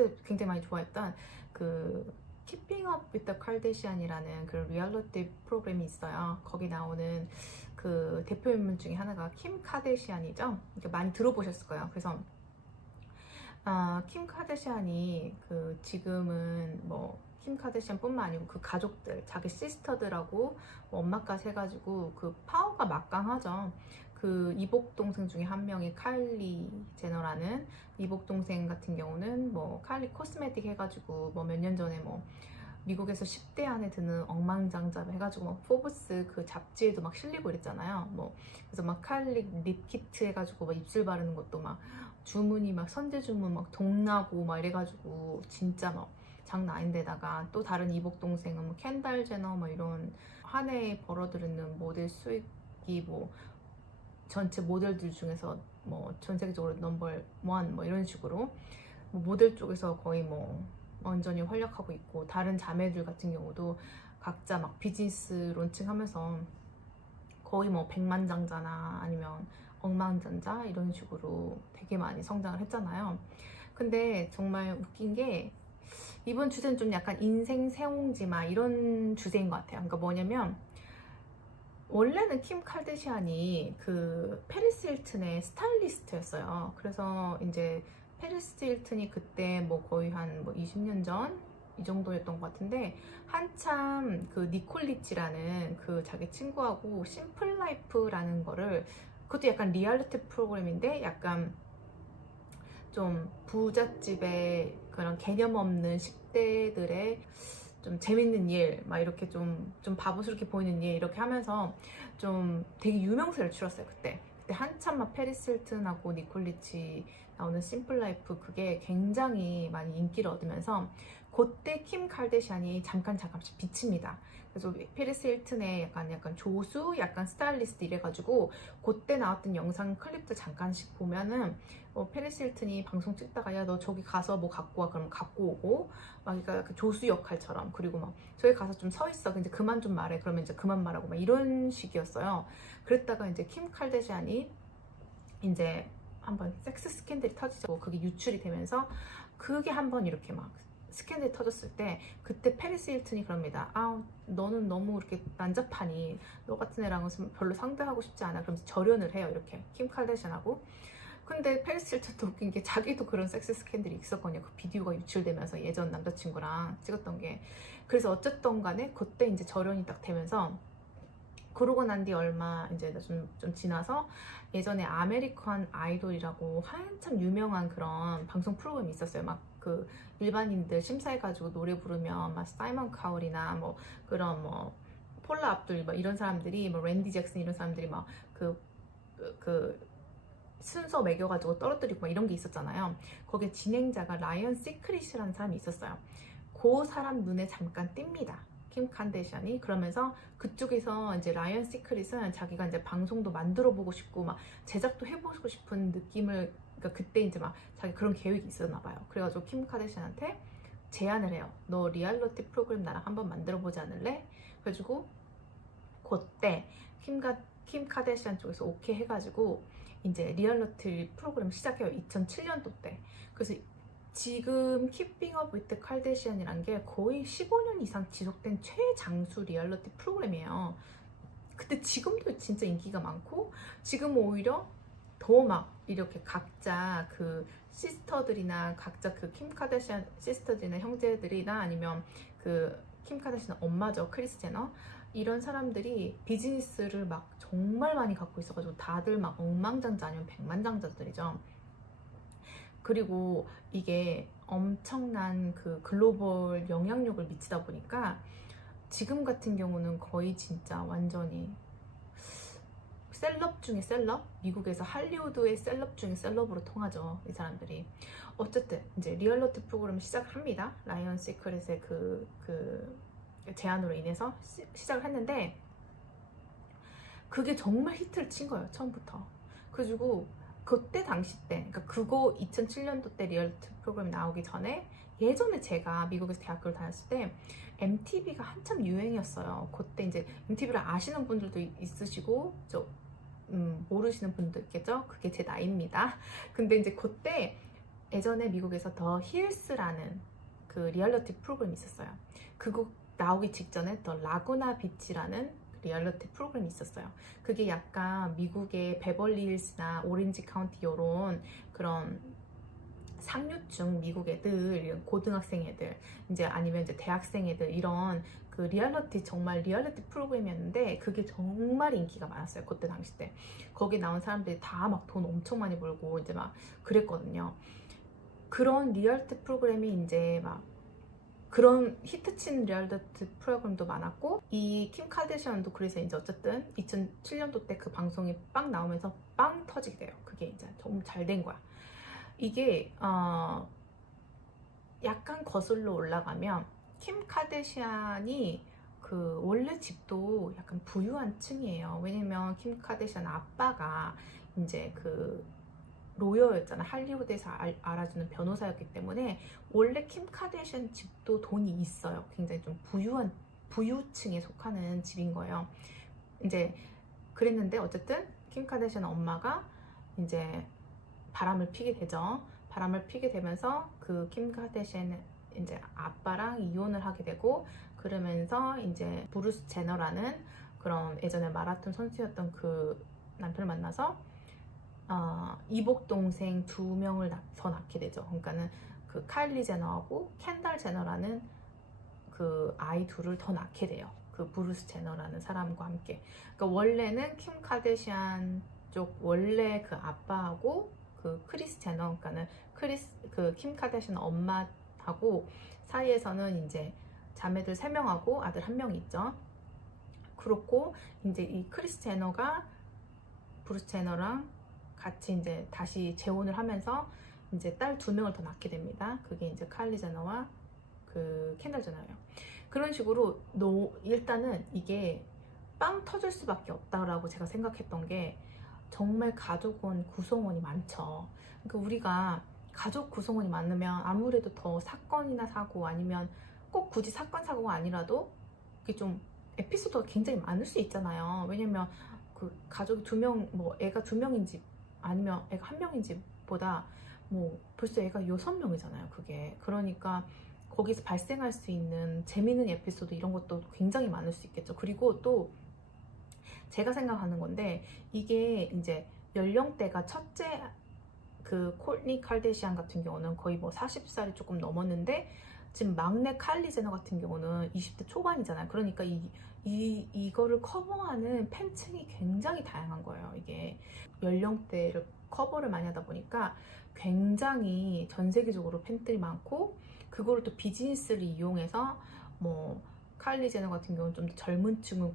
그때 굉장히 많이 좋아했던 그 Keeping Up with the Kardashian이라는 그 리얼리티 프로그램이 있어요. 거기 나오는 그 대표 인물 중에 하나가 킴 카데시안이죠. 많이 들어보셨을 거예요. 그래서 킴 카데시안이 그 지금은 뭐 킴 카데시안뿐만 아니고 그 가족들, 자기 시스터들하고 뭐 엄마까지 해가지고 그 파워가 막강하죠. 그 이복 동생 중에 한 명이 카일리 제너라는 이복 동생 같은 경우는 뭐 카일리 코스메틱 해가지고 뭐 몇 년 전에 뭐 미국에서 10대 안에 드는 억만장자 해가지고 뭐 포브스 그 잡지에도 막 실리고 이랬잖아요. 뭐 그래서 막 카일리 립키트 해가지고 막 입술 바르는 것도 막 주문이 막 선제 주문 막 동나고 막 이래가지고 진짜 막 장난 아닌데다가 또 다른 이복 동생은 뭐 켄달 제너 뭐 이런 한 해에 벌어들이는 모델 수익이 뭐 전체 모델들 중에서 뭐 전 세계적으로 넘버 원 뭐 이런 식으로 뭐 모델 쪽에서 거의 뭐 완전히 활약하고 있고, 다른 자매들 같은 경우도 각자 막 비즈니스 론칭하면서 거의 뭐 백만장자나 아니면 억만장자 이런 식으로 되게 많이 성장을 했잖아요. 근데 정말 웃긴 게 이번 주제는 좀 약간 인생 세옹지마 이런 주제인 것 같아요. 그러니까 뭐냐면 원래는 킴 칼데시안이 그 페리스 힐튼의 스타일리스트였어요. 그래서 이제 페리스 힐튼이 그때 뭐 거의 한 뭐 20년 전 이 정도였던 것 같은데, 한참 그 니콜 리치라는 그 자기 친구하고 심플 라이프라는 거를, 그것도 약간 리얼리티 프로그램인데 약간 좀 부잣집의 그런 개념 없는 10대들의 좀 재밌는 일, 막 이렇게 좀 바보스럽게 보이는 일 이렇게 하면서 좀 되게 유명세를 치렀어요. 그때 한참 막 페리스 힐튼하고 니콜 리치 나오는 심플 라이프 그게 굉장히 많이 인기를 얻으면서 그때 킴 칼데시안이 잠깐씩 비칩니다. 그래서 페리스 힐튼의 약간 조수, 약간 스타일리스트 이래가지고 그때 나왔던 영상 클립들 잠깐씩 보면은 페리스 힐튼이 방송 찍다가 야 너 저기 가서 뭐 갖고 와 그러면 갖고 오고 막 그러니까 그 조수 역할처럼, 그리고 막 저기 가서 좀 서 있어 근데 그만 좀 말해 그러면 이제 그만 말하고 막 이런 식이었어요. 그랬다가 이제 킴 칼데시안이 이제 한번 섹스 스캔들이 터지고 그게 유출이 되면서 그게 한번 이렇게 막 스캔들이 터졌을 때 그때 페리스 힐튼이 그럽니다. 아 너는 너무 이렇게 난잡하니 너 같은 애랑은 별로 상대하고 싶지 않아. 그러면서 절연을 해요, 이렇게 킴 칼데시안하고. 근데 페리스 힐튼도 웃긴 게 자기도 그런 섹스 스캔들이 있었거든요. 그 비디오가 유출되면서 예전 남자친구랑 찍었던 게. 그래서 어쨌든 간에 그때 이제 절연이 딱 되면서, 그러고 난 뒤 얼마 이제 좀 지나서 예전에 아메리칸 아이돌이라고 한참 유명한 그런 방송 프로그램이 있었어요. 막 그 일반인들 심사해가지고 노래 부르면 막 사이먼 카울이나 뭐 그런 뭐 폴라 압둘 뭐 이런 사람들이 뭐 랜디 잭슨 이런 사람들이 막 그 순서 매겨가지고 떨어뜨리고 막 이런 게 있었잖아요. 거기에 진행자가 라이언 시크릿이라는 사람이 있었어요. 그 사람 눈에 잠깐 띕니다, 킴 칼데시안이. 그러면서 그쪽에서 이제 라이언 시크릿은 자기가 이제 방송도 만들어 보고 싶고 막 제작도 해보고 싶은 느낌을, 그러니까 그때 이제 막 자기 그런 계획이 있었나 봐요. 그래가지고 킴 칼데시안한테 제안을 해요. 너 리얼리티 프로그램 나랑 한번 만들어 보지 않을래? 그래가지고 그때 킴 카데시안 쪽에서 오케이 해가지고 이제 리얼리티 프로그램 시작해요. 2007년도 때. 그래서 지금 Keeping Up with the Kardashian이란 게 거의 15년 이상 지속된 최장수 리얼리티 프로그램이에요. 근데 지금도 진짜 인기가 많고, 지금 오히려 더 막 이렇게 각자 그 시스터들이나 각자 그 킴 카데시안 시스터들이나 형제들이나 아니면 그 킴 카데시안 엄마죠, 크리스 제너, 이런 사람들이 비즈니스를 막 정말 많이 갖고 있어가지고 다들 막 억만장자 아니면 백만장자들이죠. 그리고 이게 엄청난 그 글로벌 영향력을 미치다 보니까 지금 같은 경우는 거의 진짜 완전히 셀럽 중에 셀럽? 미국에서 할리우드의 셀럽 중에 셀럽으로 통하죠, 이 사람들이. 어쨌든 이제 리얼리티 프로그램을 시작합니다. 라이언 시크릿의 그 제안으로 인해서 시작을 했는데 그게 정말 히트를 친 거예요, 처음부터. 그래가지고 그때 당시 때, 그러니까 그거 2007년도 때 리얼리티 프로그램이 나오기 전에, 예전에 제가 미국에서 대학교를 다녔을 때 MTV가 한참 유행이었어요. 그때 이제 MTV를 아시는 분들도 있으시고 모르시는 분도 있겠죠? 그게 제 나이입니다. 근데 이제 그때 예전에 미국에서 더 힐스라는 그 리얼리티 프로그램이 있었어요. 그거 나오기 직전에 더 라구나 비치라는 리얼리티 프로그램이 있었어요. 그게 약간 미국의 베벌리 힐스나 오렌지 카운티 이런 그런 상류층 미국 애들, 고등학생 애들, 이제 아니면 이제 대학생 애들 이런 그 리얼리티 정말 리얼리티 프로그램이었는데 그게 정말 인기가 많았어요. 그때 당시 때 거기 나온 사람들이 다 막 돈 엄청 많이 벌고 이제 막 그랬거든요. 그런 리얼리티 프로그램이 이제 막 그런 히트친 리얼리티 프로그램도 많았고 이 킴 카르다시안도 그래서 이제 어쨌든 2007년도 때 그 방송이 빵 나오면서 빵 터지게 돼요. 그게 이제 너무 잘 된 거야. 이게 약간 거슬러 올라가면 킴 카르다시안이 그 원래 집도 약간 부유한 층이에요. 왜냐면 킴 카르다시안 아빠가 이제 그 로여였잖아. 할리우드에서 알아주는 변호사였기 때문에 원래 킴 카르다시안 집도 돈이 있어요. 굉장히 좀 부유한 부유층에 속하는 집인 거예요. 이제 그랬는데 어쨌든 킴 카르다시안 엄마가 이제 바람을 피게 되죠. 바람을 피게 되면서 그 킴 카르다시안은 이제 아빠랑 이혼을 하게 되고 그러면서 이제 브루스 제너라는 그런 예전에 마라톤 선수였던 그 남편을 만나서 이복 동생 2명을 더 낳게 되죠. 그러니까는 그 카일리 제너하고 켄달 제너라는 그 아이 둘을 더 낳게 돼요. 그 브루스 제너라는 사람과 함께. 그러니까 원래는 킴 카르다시안 쪽 원래 그 아빠하고 그 크리스 제너, 그러니까는 그 킴 카르다시안 엄마하고 사이에서는 이제 자매들 3명하고 아들 1명이 있죠. 그렇고 이제 이 크리스 제너가 브루스 제너랑 같이 이제 다시 재혼을 하면서 이제 딸 2명을 더 낳게 됩니다. 그게 이제 카일리 제너와 그 켄달 제너예요. 그런 식으로 일단은 이게 빵 터질 수밖에 없다라고 제가 생각했던 게 정말 가족원 구성원이 많죠. 그러니까 우리가 가족 구성원이 많으면 아무래도 더 사건이나 사고 아니면 꼭 굳이 사건 사고가 아니라도 이게 좀 에피소드가 굉장히 많을 수 있잖아요. 왜냐면 그 가족이 2명, 뭐 애가 2명인지 아니면 애가 1명인지 보다 뭐 벌써 애가 6명이잖아요. 그게 그러니까 거기서 발생할 수 있는 재미있는 에피소드 이런 것도 굉장히 많을 수 있겠죠. 그리고 또 제가 생각하는 건데 이게 이제 연령대가 첫째 그 콜니 칼데시안 같은 경우는 거의 뭐 40살이 조금 넘었는데 지금 막내 칼리 제너 같은 경우는 20대 초반이잖아요. 그러니까 이거를 커버하는 팬층이 굉장히 다양한 거예요. 이게 연령대를 커버를 많이 하다 보니까 굉장히 전 세계적으로 팬들이 많고 그거를 또 비즈니스를 이용해서 뭐 칼리 제너 같은 경우는 좀 더 젊은 층을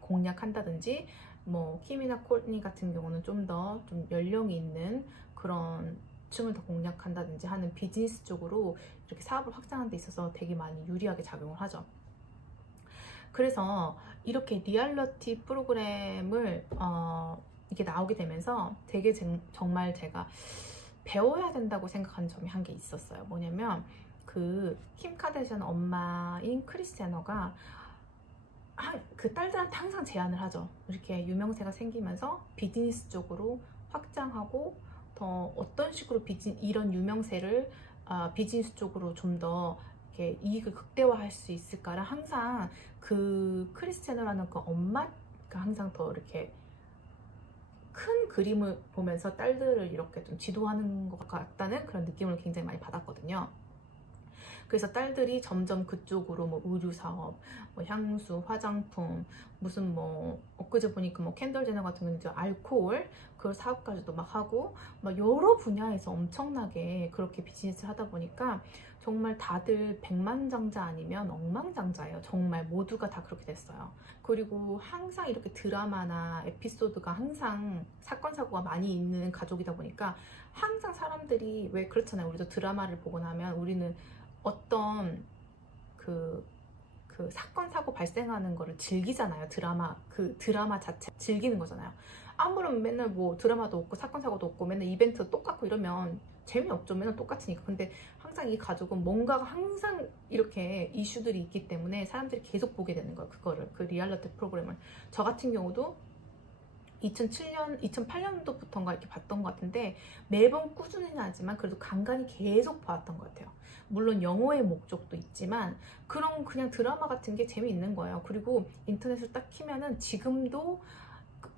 공략한다든지 뭐 킴이나 콜니 같은 경우는 좀 더 좀 연령이 있는 그런 층을 더 공략한다든지 하는 비즈니스 쪽으로 이렇게 사업을 확장하는 데 있어서 되게 많이 유리하게 작용을 하죠. 그래서 이렇게 리얼리티 프로그램을 이게 나오게 되면서 되게 정말 제가 배워야 된다고 생각하는 점이 한 개 있었어요. 뭐냐면 그 킴 카르다시안 엄마인 크리스 제너가 그 딸들한테 항상 제안을 하죠. 이렇게 유명세가 생기면서 비즈니스 쪽으로 확장하고 더 어떤 식으로 이런 유명세를 비즈니스 쪽으로 좀 더 이렇게 이익을 극대화할 수 있을까를 항상 그 크리스 제너라는 그 엄마가 항상 더 이렇게 큰 그림을 보면서 딸들을 이렇게 좀 지도하는 것 같다는 그런 느낌을 굉장히 많이 받았거든요. 그래서 딸들이 점점 그쪽으로 뭐 의류 사업, 뭐 향수, 화장품, 무슨 뭐 엊그제 보니까 뭐 캔들 제너 같은 경우는 이제 알코올 그 사업까지도 막 하고 막 여러 분야에서 엄청나게 그렇게 비즈니스를 하다 보니까 정말 다들 백만장자 아니면 억만장자예요. 정말 모두가 다 그렇게 됐어요. 그리고 항상 이렇게 드라마나 에피소드가 항상 사건 사고가 많이 있는 가족이다 보니까 항상 사람들이 왜 그렇잖아요. 우리도 드라마를 보고 나면 우리는 어떤 그 사건 사고 발생하는 거를 즐기잖아요. 그 드라마 자체 즐기는 거잖아요. 아무런 맨날 뭐 드라마도 없고 사건 사고도 없고 맨날 이벤트 똑같고 이러면 재미없죠. 맨날 똑같으니까. 근데 항상 이 가족은 뭔가가 항상 이렇게 이슈들이 있기 때문에 사람들이 계속 보게 되는 거예요. 그거를 그 리얼리티 프로그램을. 저 같은 경우도 2007년, 2008년도부터인가 이렇게 봤던 것 같은데 매번 꾸준히는 하지만 그래도 간간히 계속 봤던 것 같아요. 물론 영어의 목적도 있지만 그런 그냥 드라마 같은 게 재미있는 거예요. 그리고 인터넷을 딱 키면은 지금도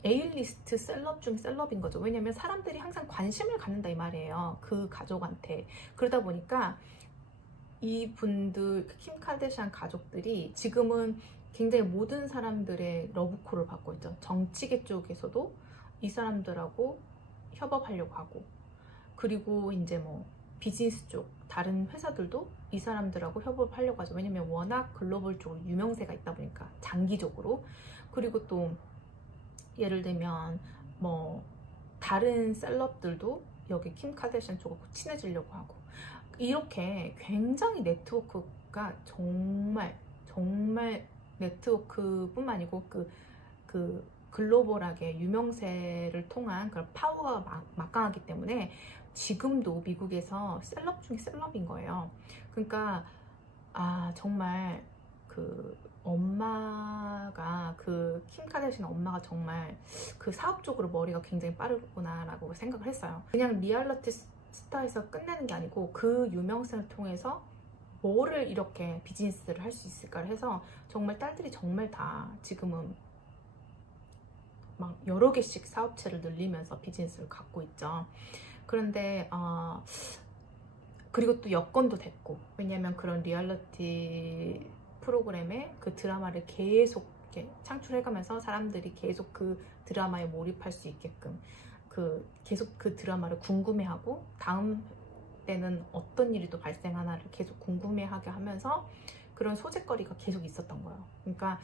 A리스트 셀럽 중 셀럽인 거죠. 왜냐면 사람들이 항상 관심을 갖는다 이 말이에요. 그 가족한테. 그러다 보니까 이분들, 킴 카르다시안 가족들이 지금은 굉장히 모든 사람들의 러브콜을 받고 있죠. 정치계 쪽에서도 이 사람들하고 협업하려고 하고, 그리고 이제 뭐 비즈니스 쪽 다른 회사들도 이 사람들하고 협업하려고 하죠. 왜냐면 워낙 글로벌 쪽으로 유명세가 있다 보니까 장기적으로. 그리고 또 예를 들면 뭐 다른 셀럽들도 여기 킴 카르다시안 쪽하고 친해지려고 하고, 이렇게 굉장히 네트워크가 정말 네트워크뿐만 아니고 그 글로벌하게 유명세를 통한 그런 파워가 막강하기 때문에 지금도 미국에서 셀럽 중에 셀럽인 거예요. 그러니까 정말 그 엄마가 그 킴 카르다시안 엄마가 정말 그 사업적으로 머리가 굉장히 빠르구나라고 생각을 했어요. 그냥 리얼리티 스타에서 끝내는 게 아니고 그 유명세를 통해서 뭐를 이렇게 비즈니스를 할 수 있을까를 해서 정말 딸들이 정말 다 지금은 막 여러 개씩 사업체를 늘리면서 비즈니스를 갖고 있죠. 그런데 그리고 또 여건도 됐고, 왜냐면 그런 리얼리티 프로그램에 그 드라마를 계속 이렇게 창출해가면서 사람들이 계속 그 드라마에 몰입할 수 있게끔 계속 그 드라마를 궁금해하고 다음 때는 어떤 일이 또 발생하나를 계속 궁금해하게 하면서 그런 소재거리가 계속 있었던 거예요. 그러니까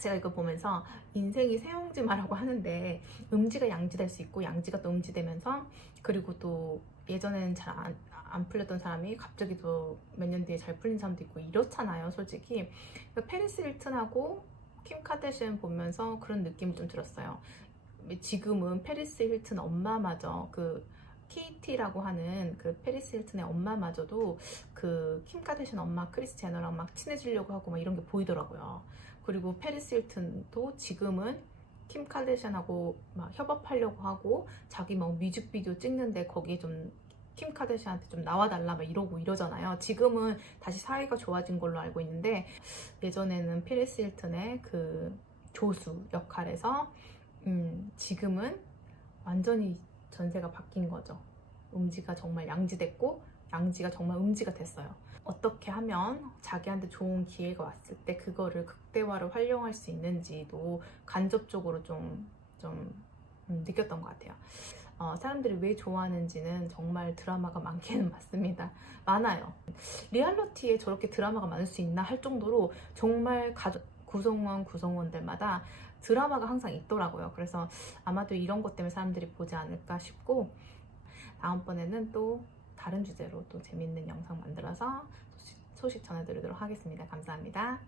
제가 이거 보면서 인생이 새옹지마라고 하는데 음지가 양지될 수 있고 양지가 또 음지되면서, 그리고 또 예전에는 잘 안 풀렸던 사람이 갑자기 또 몇 년 뒤에 잘 풀린 사람도 있고 이렇잖아요, 솔직히. 그러니까 페리스 힐튼하고 킴 카르다시안 보면서 그런 느낌을 좀 들었어요. 지금은 페리스 힐튼 엄마마저 그 KT라고 하는 그 페리스 힐튼의 엄마마저도 그 킴 카르다시안 엄마 크리스 제너랑 막 친해지려고 하고 막 이런 게 보이더라고요. 그리고 페리스 힐튼도 지금은 킴 카르다시안하고 막 협업하려고 하고 자기 막 뮤직비디오 찍는데 거기에 좀 킴 카르다시안한테 좀 나와달라 막 이러고 이러잖아요. 지금은 다시 사이가 좋아진 걸로 알고 있는데 예전에는 페리스 힐튼의 그 조수 역할에서 지금은 완전히 전세가 바뀐 거죠. 음지가 정말 양지됐고 양지가 정말 음지가 됐어요. 어떻게 하면 자기한테 좋은 기회가 왔을 때 그거를 극대화를 활용할 수 있는지도 간접적으로 좀 느꼈던 것 같아요. 사람들이 왜 좋아하는지는 정말 드라마가 많기는 많습니다. 많아요. 리얼리티에 저렇게 드라마가 많을 수 있나 할 정도로 정말 구성원들마다 드라마가 항상 있더라고요. 그래서 아마도 이런 것 때문에 사람들이 보지 않을까 싶고, 다음번에는 또 다른 주제로 또 재밌는 영상 만들어서 소식 전해드리도록 하겠습니다. 감사합니다.